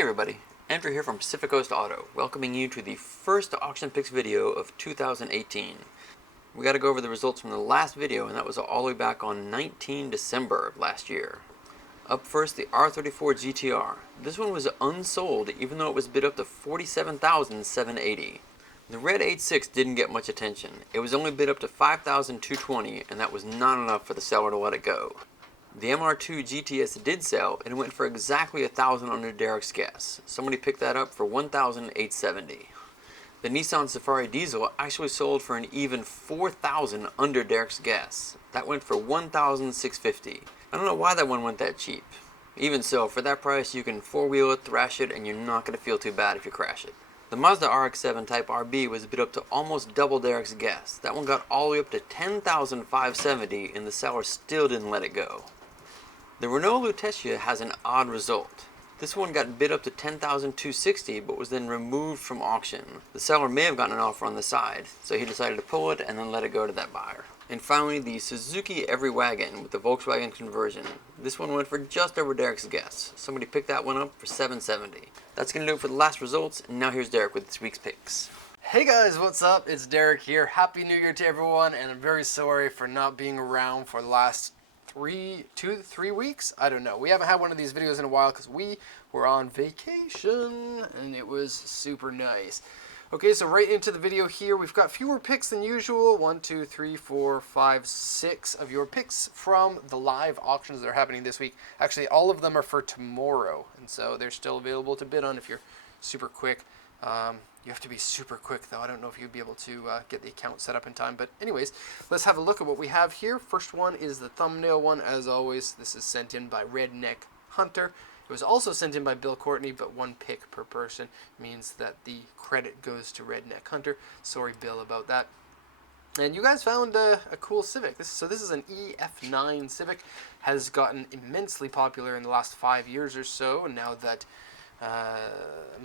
Hey everybody, Andrew here from Pacific Coast Auto, welcoming you to the first auction picks video of 2018. We got to go over the results from the last video, and that was all the way back on 19 December of last year. Up first, the R34 GTR. This one was unsold even though it was bid up to $47,780. The red 8.6 didn't get much attention. It was only bid up to $5,220, and that was not enough for the seller to let it go. The MR2 GTS did sell, and it went for exactly $1,000 under Derek's guess. Somebody picked that up for $1,870. The Nissan Safari Diesel actually sold for an even $4,000 under Derek's guess. That went for $1,650. I don't know why that one went that cheap. Even so, for that price, you can four-wheel it, thrash it, and you're not going to feel too bad if you crash it. The Mazda RX-7 Type RB was bid up to almost double Derek's guess. That one got all the way up to $10,570, and the seller still didn't let it go. The Renault Lutetia has an odd result. This one got bid up to $10,260 but was then removed from auction. The seller may have gotten an offer on the side, so he decided to pull it and then let it go to that buyer. And finally, the Suzuki Every Wagon with the Volkswagen conversion. This one went for just over Derek's guess. Somebody picked that one up for $770. That's going to do it for the last results, and now here's Derek with this week's picks. Hey guys, what's up? It's Derek here. Happy New Year to everyone, and I'm very sorry for not being around for the last 3 weeks. I don't know. We haven't had one of these videos in a while because we were on vacation and it was super nice. Okay, so right into the video here. We've got fewer picks than usual. 1, 2, 3, 4, 5, 6 of your picks from the live auctions that are happening this week. Actually, all of them are for tomorrow, and so they're still available to bid on if you're super quick. You have to be super quick, though. I don't know if you'd be able to get the account set up in time. But anyways, let's have a look at what we have here. First one is the thumbnail one, as always. This is sent in by Redneck Hunter. It was also sent in by Bill Courtney, but one pick per person means that the credit goes to Redneck Hunter. Sorry, Bill, about that. And you guys found a cool Civic. This is an EF9 Civic. Has gotten immensely popular in the last 5 years or so, now that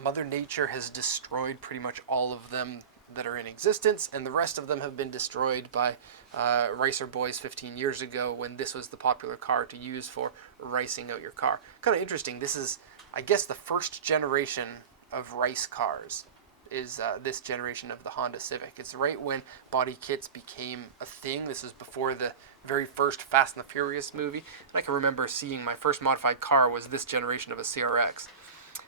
Mother Nature has destroyed pretty much all of them that are in existence, and the rest of them have been destroyed by Ricer Boys 15 years ago when this was the popular car to use for ricing out your car. Kind of interesting. This is, I guess, the first generation of rice cars is this generation of the Honda Civic. It's right when body kits became a thing. This is before the very first Fast and the Furious movie, and I can remember seeing my first modified car was this generation of a CRX.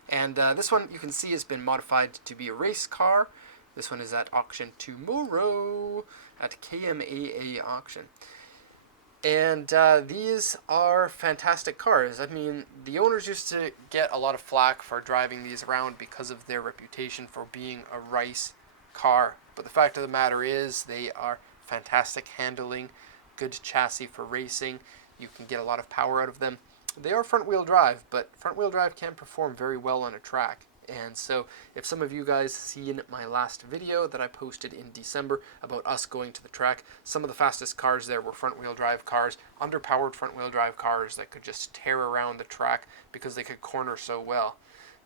And this one, you can see, has been modified to be a race car. This one is at auction tomorrow at KMAA auction. And these are fantastic cars. I mean, the owners used to get a lot of flack for driving these around because of their reputation for being a race car. But the fact of the matter is, they are fantastic handling, good chassis for racing. You can get a lot of power out of them. They are front-wheel drive, but front-wheel drive can perform very well on a track. And so if some of you guys seen my last video that I posted in December about us going to the track, some of the fastest cars there were front-wheel drive cars, underpowered front-wheel drive cars that could just tear around the track because they could corner so well.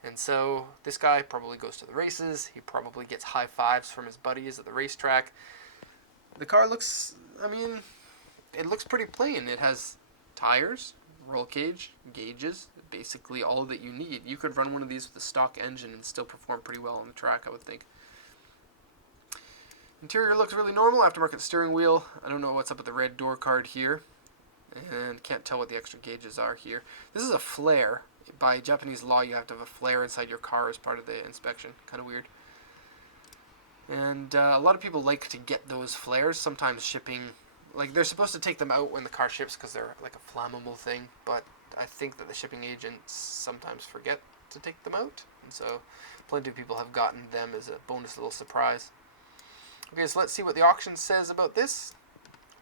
And so this guy probably goes to the races. He probably gets high fives from his buddies at the racetrack. The car looks, I mean, it looks pretty plain. It has tires, roll cage, gauges, basically all that you need. You could run one of these with a stock engine and still perform pretty well on the track, I would think. Interior looks really normal. Aftermarket steering wheel. I don't know what's up with the red door card here, and can't tell what the extra gauges are here. This is a flare. By Japanese law, you have to have a flare inside your car as part of the inspection. Kind of weird. And a lot of people like to get those flares. Sometimes shipping, like, they're supposed to take them out when the car ships because they're like a flammable thing, but I think that the shipping agents sometimes forget to take them out, and so plenty of people have gotten them as a bonus little surprise. Okay, so let's see what the auction says about this.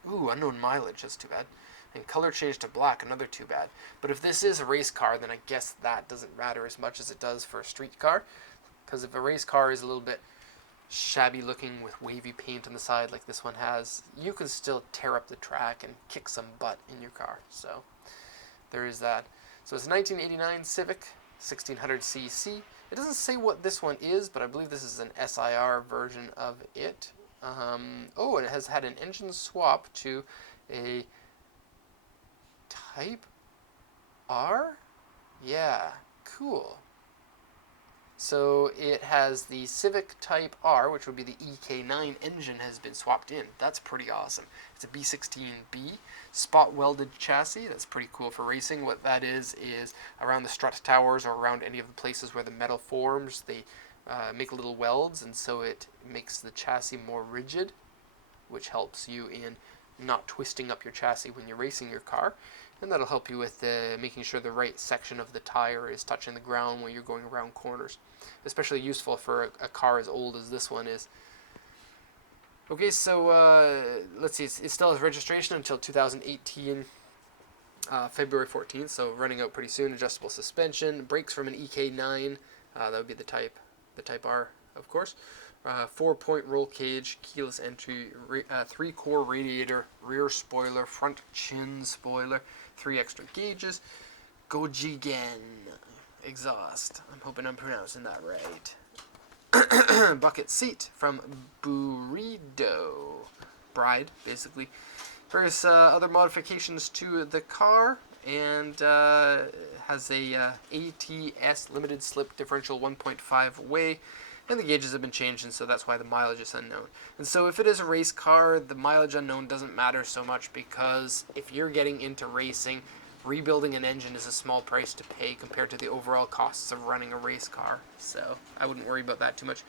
Ooh, unknown mileage, that's too bad. And color change to black, another too bad. But if this is a race car, then I guess that doesn't matter as much as it does for a street car, because if a race car is a little bit shabby looking with wavy paint on the side like this one has, you can still tear up the track and kick some butt in your car. So there is that. So it's a 1989 Civic, 1600cc. It doesn't say what this one is, but I believe this is an SIR version of it. Oh, and it has had an engine swap to a Type R? Yeah, cool. So it has the Civic Type R, which would be the EK9 engine, has been swapped in. That's pretty awesome. It's a B16B spot welded chassis. That's pretty cool for racing. What that is around the strut towers or around any of the places where the metal forms, they make little welds, and so it makes the chassis more rigid, which helps you in not twisting up your chassis when you're racing your car. And that'll help you with making sure the right section of the tire is touching the ground when you're going around corners. Especially useful for a car as old as this one is. Okay, so let's see, it still has registration until 2018, February 14th, so running out pretty soon. Adjustable suspension, brakes from an EK9, that would be the Type R, of course. 4-point roll cage, keyless entry, 3-core radiator, rear spoiler, front chin spoiler, 3 extra gauges, Gojigen exhaust. I'm hoping I'm pronouncing that right. Bucket seat from Bride, basically. Various other modifications to the car, and has a ATS limited slip differential 1.5 way. And the gauges have been changed, and so that's why the mileage is unknown. And so if it is a race car, the mileage unknown doesn't matter so much, because if you're getting into racing, rebuilding an engine is a small price to pay compared to the overall costs of running a race car. So I wouldn't worry about that too much.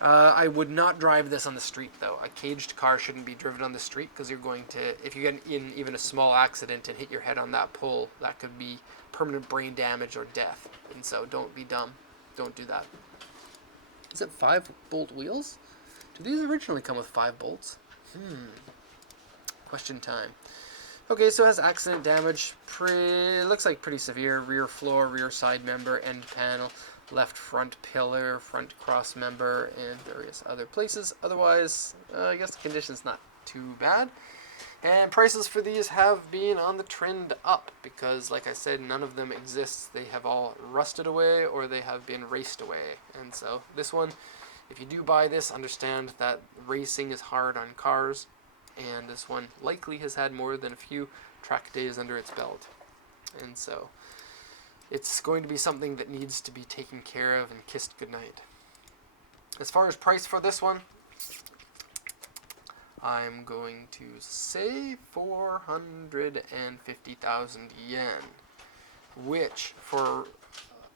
I would not drive this on the street, though. A caged car shouldn't be driven on the street, because you're going to, if you get in even a small accident and hit your head on that pole, that could be permanent brain damage or death. And so don't be dumb. Don't do that. Is it 5-bolt wheels? Do these originally come with 5 bolts? Question time. Okay, so it has accident damage. Looks like pretty severe. Rear floor, rear side member, end panel, left front pillar, front cross member, and various other places. Otherwise, I guess the condition's not too bad. And prices for these have been on the trend up because, like I said, none of them exist. They have all rusted away or they have been raced away. And so this one, if you do buy this, understand that racing is hard on cars. And this one likely has had more than a few track days under its belt. And so it's going to be something that needs to be taken care of and kissed goodnight. As far as price for this one, I'm going to say 450,000 yen, which for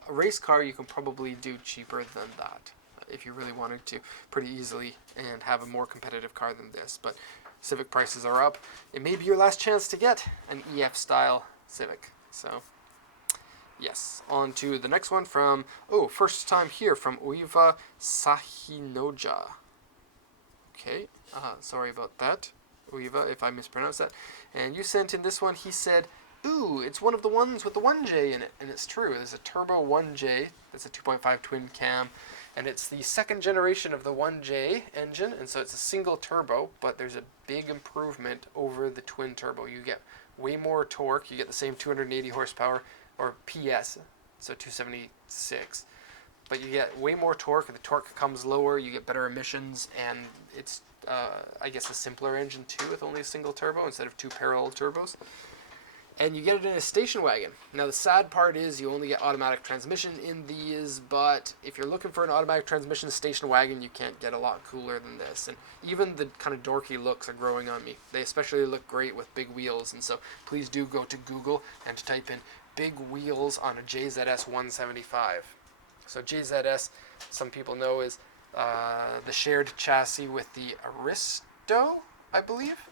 a race car you can probably do cheaper than that if you really wanted to pretty easily and have a more competitive car than this. But Civic prices are up. It may be your last chance to get an EF style Civic. So yes, on to the next one from, first time here from Oiva Sahinoja. Okay, sorry about that, Uiva, if I mispronounced that. And you sent in this one, he said, ooh, it's one of the ones with the 1J in it. And it's true, there's a turbo 1J, that's a 2.5 twin cam, and it's the second generation of the 1J engine, and so it's a single turbo, but there's a big improvement over the twin turbo. You get way more torque, you get the same 280 horsepower, or PS, so 276. But you get way more torque, the torque comes lower, you get better emissions, and it's, I guess, a simpler engine too with only a single turbo instead of 2 parallel turbos. And you get it in a station wagon. Now the sad part is you only get automatic transmission in these, but if you're looking for an automatic transmission station wagon, you can't get a lot cooler than this. And even the kind of dorky looks are growing on me. They especially look great with big wheels, and so please do go to Google and type in big wheels on a JZS 175. So JZS, some people know, is the shared chassis with the Aristo, I believe.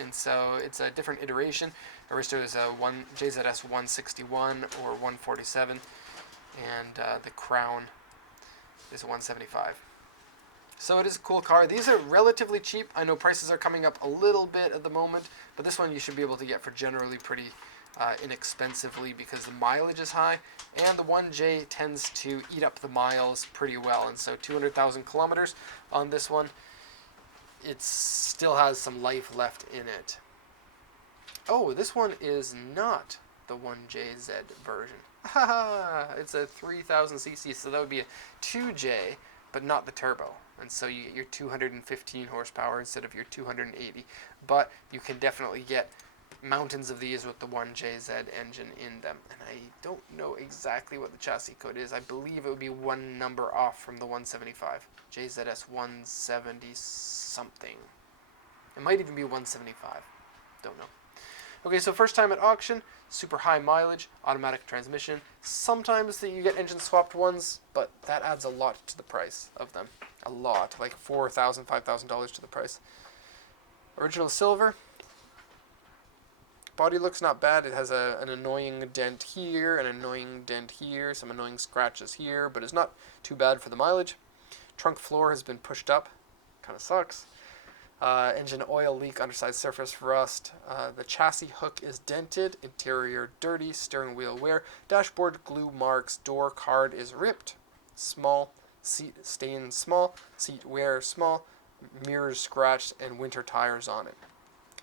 And so it's a different iteration. Aristo is a JZS 161 or 147, and the Crown is a 175. So it is a cool car. These are relatively cheap. I know prices are coming up a little bit at the moment, but this one you should be able to get for generally pretty inexpensively because the mileage is high, and the 1J tends to eat up the miles pretty well. And so 200,000 kilometers on this one, it still has some life left in it. Oh, this one is not the 1JZ version. It's a 3000 cc, so that would be a 2J, but not the turbo. And so you get your 215 horsepower instead of your 280. But you can definitely get mountains of these with the 1JZ engine in them. And I don't know exactly what the chassis code is. I believe it would be one number off from the 175. JZS 170 something. It might even be 175. Don't know. Okay, so first time at auction, super high mileage, automatic transmission. Sometimes you get engine swapped ones, but that adds a lot to the price of them. A lot, like $4,000, $5,000 to the price. Original silver. Body looks not bad. It has an annoying dent here, an annoying dent here, some annoying scratches here, but it's not too bad for the mileage. Trunk floor has been pushed up. Kind of sucks. Engine oil leak, underside surface rust. The chassis hook is dented, interior dirty, steering wheel wear, dashboard glue marks, door card is ripped, small, seat stain small, seat wear small, mirrors scratched, and winter tires on it.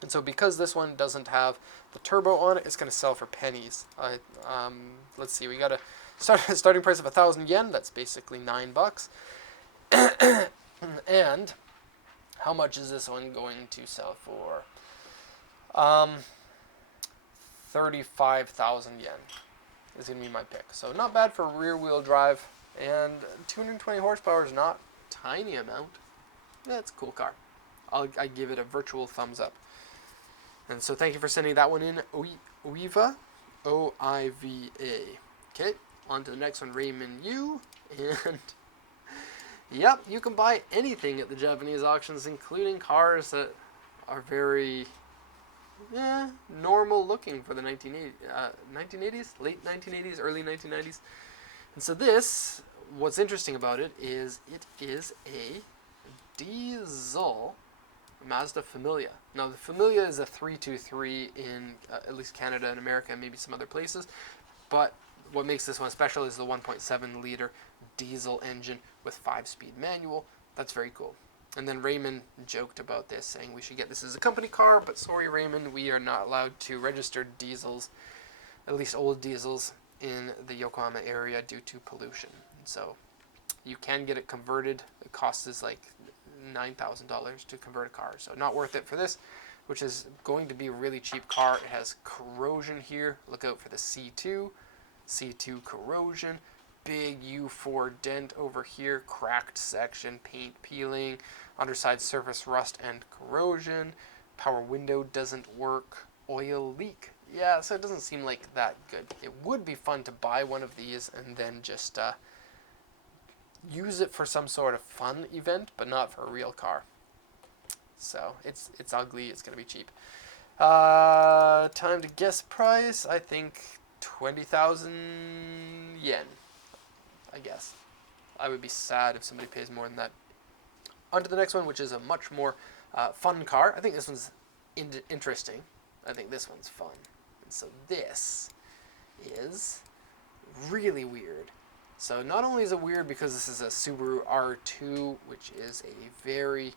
And so because this one doesn't have the turbo on it, it's going to sell for pennies. Let's see, we got a starting price of 1,000 yen. That's basically $9. And how much is this one going to sell for? 35,000 yen is going to be my pick. So not bad for rear wheel drive, and 220 horsepower is not a tiny amount. That's a cool car. I give it a virtual thumbs up. And so thank you for sending that one in, Oiva, O-I-V-A. Okay, on to the next one, Raymond Yu. And yep, you can buy anything at the Japanese auctions, including cars that are very normal looking for the 1980s, late 1980s, early 1990s. And so this, what's interesting about it is a diesel Mazda Familia. Now the Familia is a 323 in at least Canada and America and maybe some other places, but what makes this one special is the 1.7 liter diesel engine with 5-speed manual. That's very cool. And then Raymond joked about this, saying we should get this as a company car, but sorry Raymond, we are not allowed to register diesels, at least old diesels, in the Yokohama area due to pollution. So you can get it converted. It costs us like $9,000 to convert a car, so not worth it for this, which is going to be a really cheap car. It has corrosion here. Look out for the C2 corrosion, big U4 dent over here, cracked section, paint peeling, underside surface rust and corrosion, power window doesn't work, oil leak. Yeah, so it doesn't seem like that good. It would be fun to buy one of these and then just use it for some sort of fun event, but not for a real car. So it's ugly. It's gonna be cheap. Time to guess price. I think 20,000 yen. I guess. I would be sad if somebody pays more than that. On to the next one, which is a much more fun car. I think this one's interesting. I think this one's fun. And so this is really weird. So not only is it weird because this is a Subaru R2, which is a very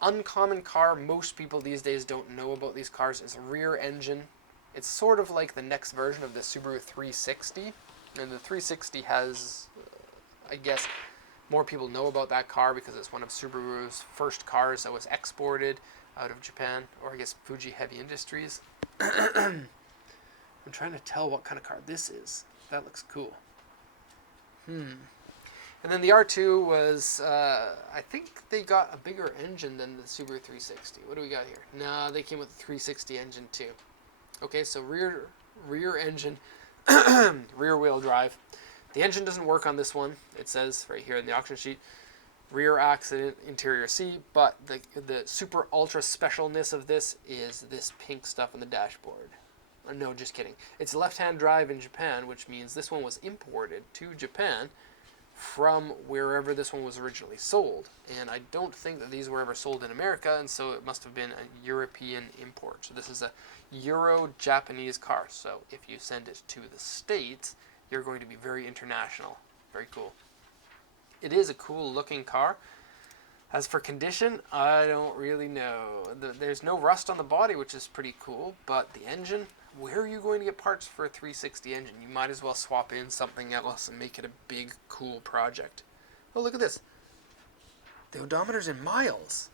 uncommon car. Most people these days don't know about these cars. It's a rear engine. It's sort of like the next version of the Subaru 360. And the 360 has, I guess, more people know about that car because it's one of Subaru's first cars that was exported out of Japan, or I guess Fuji Heavy Industries. I'm trying to tell what kind of car this is. That looks cool. And then the R2 was, I think they got a bigger engine than the Subaru 360. What do we got here? No, they came with a 360 engine too. Okay, so rear engine, rear wheel drive. The engine doesn't work on this one. It says right here in the auction sheet, rear accident, interior C, but the super ultra specialness of this is this pink stuff on the dashboard. No, just kidding. It's left-hand drive in Japan, which means this one was imported to Japan from wherever this one was originally sold. And I don't think that these were ever sold in America, and so it must have been a European import. So this is a Euro-Japanese car. So if you send it to the States, you're going to be very international. Very cool. It is a cool-looking car. As for condition, I don't really know. There's no rust on the body, which is pretty cool, but the engine, where are you going to get parts for a 360 engine? You might as well swap in something else and make it a big, cool project. Oh, look at this. The odometer's in miles.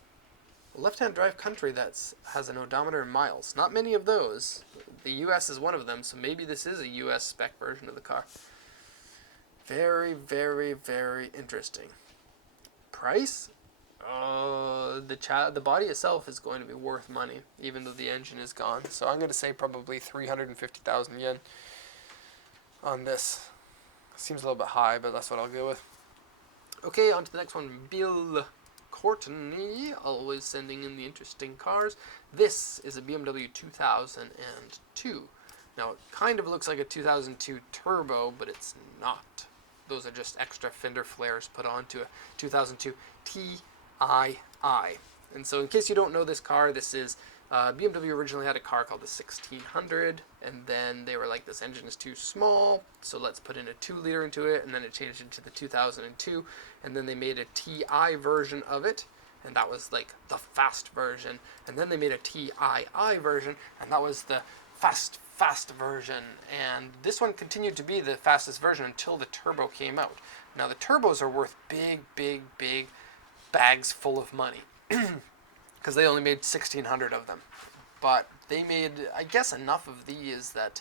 a left-hand drive country that has an odometer in miles. Not many of those. The US is one of them, so maybe this is a US spec version of the car. Very, very, very interesting. Price? The body itself is going to be worth money, even though the engine is gone. So I'm going to say probably 350,000 yen on this. Seems a little bit high, but that's what I'll go with. Okay, on to the next one. Bill Courtney, always sending in the interesting cars. This is a BMW 2002. Now, it kind of looks like a 2002 Turbo, but it's not. Those are just extra fender flares put onto a 2002 Tii. And so in case you don't know this car, this is BMW originally had a car called the 1600, and then they were like, this engine is too small, so let's put in a 2-liter into it, and then it changed into the 2002, and then they made a TI version of it, and that was like the fast version, and then they made a TII version, and that was the fast version, and this one continued to be the fastest version until the Turbo came out. Now the Turbos are worth big bags full of money because they only made 1,600 of them, but they made, I guess, enough of these that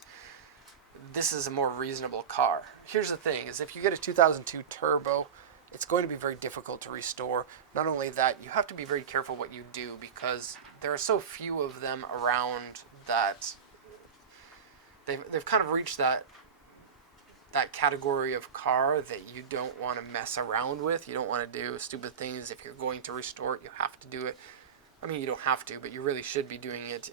this is a more reasonable car. Here's the thing, is if you get a 2002 Turbo, it's going to be very difficult to restore. Not only that, you have to be very careful what you do because there are so few of them around that they've kind of reached that category of car that you don't want to mess around with. You don't want to do stupid things. If you're going to restore it, you have to do it. I mean, you don't have to, but you really should be doing it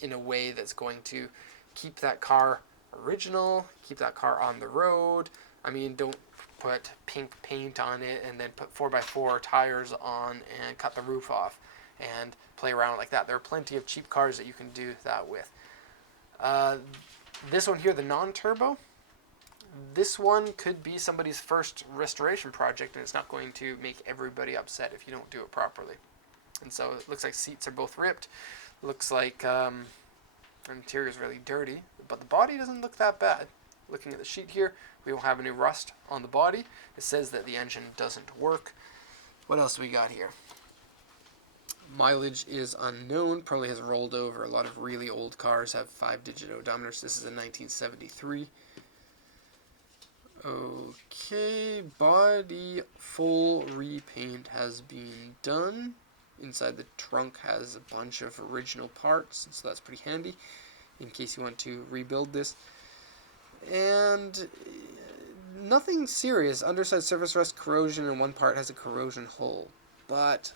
in a way that's going to keep that car original, keep that car on the road. I mean, don't put pink paint on it and then put 4x4 tires on and cut the roof off and play around like that. There are plenty of cheap cars that you can do that with. This one here, the non-turbo, this one could be somebody's first restoration project, and it's not going to make everybody upset if you don't do it properly. And so it looks like seats are both ripped. Looks like the interior is really dirty, but the body doesn't look that bad. Looking at the sheet here, we don't have any rust on the body. It says that the engine doesn't work. What else do we got here? Mileage is unknown, probably has rolled over. A lot of really old cars have 5-digit odometers. This is a 1973. Okay, body full repaint has been done. Inside the trunk has a bunch of original parts, so that's pretty handy in case you want to rebuild this. And nothing serious. Underside surface rust, corrosion, and one part has a corrosion hole. But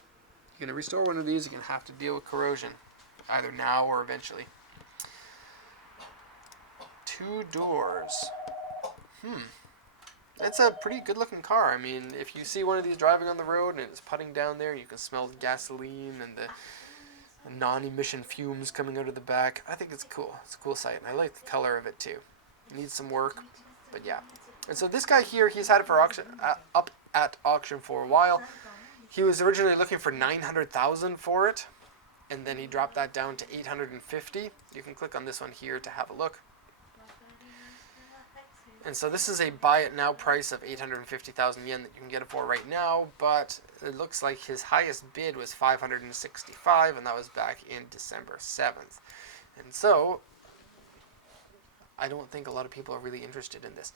if you're going to restore one of these, you're going to have to deal with corrosion, either now or eventually. 2 doors. It's a pretty good looking car. I mean, if you see one of these driving on the road and it's putting down there, you can smell the gasoline and the non-emission fumes coming out of the back. I think it's cool. It's a cool sight, and I like the color of it too. It needs some work, but yeah. And so this guy here, he's had it for auction, up at auction for a while. He was originally looking for 900,000 for it, and then he dropped that down to 850. You can click on this one here to have a look. And so this is a buy it now price of 850,000 yen that you can get it for right now, but it looks like his highest bid was 565, and that was back in December 7th. And so I don't think a lot of people are really interested in this.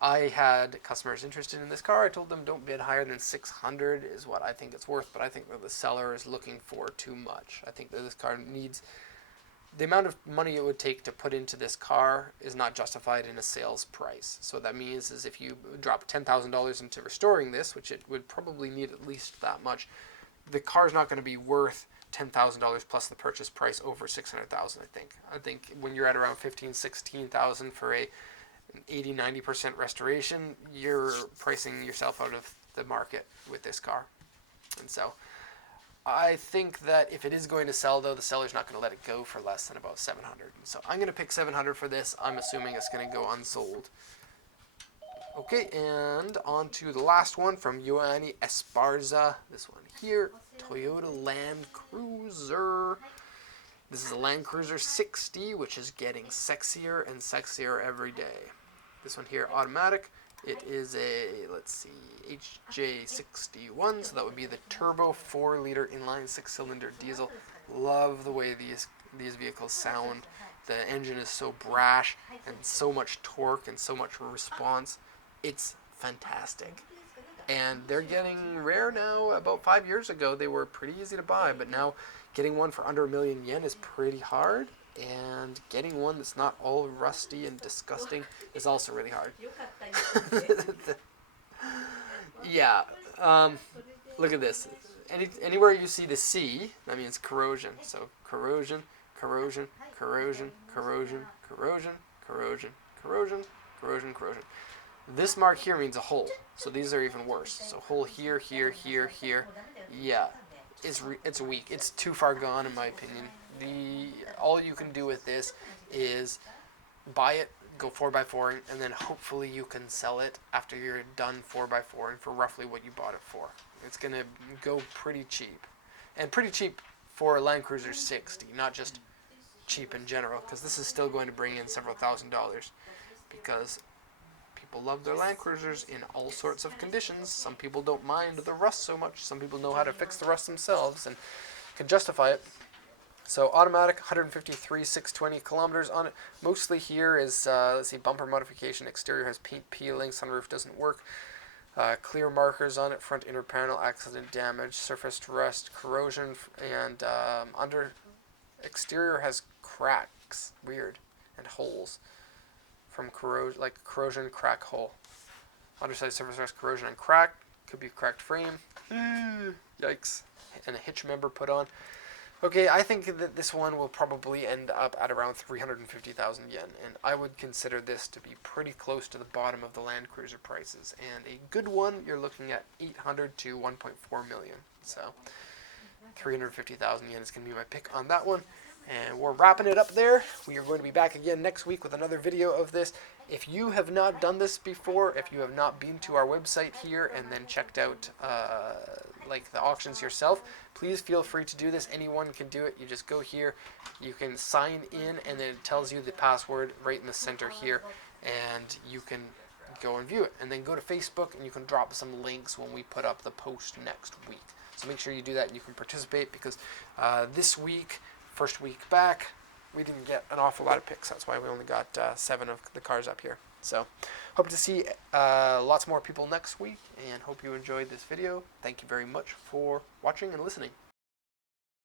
I had customers interested in this car. I told them don't bid higher than 600 is what I think it's worth, but I think that the seller is looking for too much. I think that this car needs... The amount of money it would take to put into this car is not justified in a sales price. So what that means is if you drop $10,000 into restoring this, which it would probably need at least that much, the car's not going to be worth $10,000 plus the purchase price over $600,000, I think. I think when you're at around $15,000, $16,000 for an 80-90% restoration, you're pricing yourself out of the market with this car. And so I think that if it is going to sell, though, the seller's not going to let it go for less than about 700. So I'm going to pick 700 for this. I'm assuming it's going to go unsold. Okay, and on to the last one from Ioanni Esparza. This one here, Toyota Land Cruiser. This is a Land Cruiser 60, which is getting sexier and sexier every day. This one here, automatic, It is a, let's see, HJ61, so that would be the turbo 4-liter inline 6-cylinder diesel. Love the way these vehicles sound. The engine is so brash and so much torque and so much response. It's fantastic. And they're getting rare now. About 5 years ago, they were pretty easy to buy, but now getting one for under 1,000,000 yen is pretty hard. And getting one that's not all rusty and disgusting is also really hard. Yeah. Look at this. Anywhere you see the C, that means corrosion. So corrosion, corrosion, corrosion, corrosion, corrosion, corrosion, corrosion, corrosion, corrosion. This mark here means a hole. So these are even worse. So hole here, here, here, here. Yeah. It's weak. It's too far gone in my opinion. All you can do with this is buy it, go 4x4, and then hopefully you can sell it after you're done 4x4 and for roughly what you bought it for. It's gonna go pretty cheap, and pretty cheap for a Land Cruiser 60, not just cheap in general, because this is still going to bring in several $1,000s because people love their Land Cruisers in all sorts of conditions. Some people don't mind the rust so much. Some people know how to fix the rust themselves and can justify it. So automatic, 153, 620 kilometers on it. Mostly here is, let's see, bumper modification. Exterior has paint peeling. Sunroof doesn't work. Clear markers on it. Front inner panel, accident damage, surface rust, corrosion, and under exterior has cracks, weird, and holes from corrosion, like corrosion, crack, hole. Underside surface rust, corrosion, and crack. Could be cracked frame. Yikes. And a hitch member put on. Okay, I think that this one will probably end up at around 350,000 yen, and I would consider this to be pretty close to the bottom of the Land Cruiser prices. And a good one, you're looking at 800 to 1.4 million. So 350,000 yen is going to be my pick on that one. And we're wrapping it up there. We are going to be back again next week with another video of this. If you have not done this before, if you have not been to our website here and then checked out like the auctions yourself, please feel free to do this. Anyone can do it. You just go here, you can sign in, and then it tells you the password right in the center here, and you can go and view it. And then go to Facebook, and you can drop some links when we put up the post next week. So make sure you do that and you can participate, because this week, first week back, we didn't get an awful lot of picks. That's why we only got 7 of the cars up here. So hope to see lots more people next week, and hope you enjoyed this video. Thank you very much for watching and listening.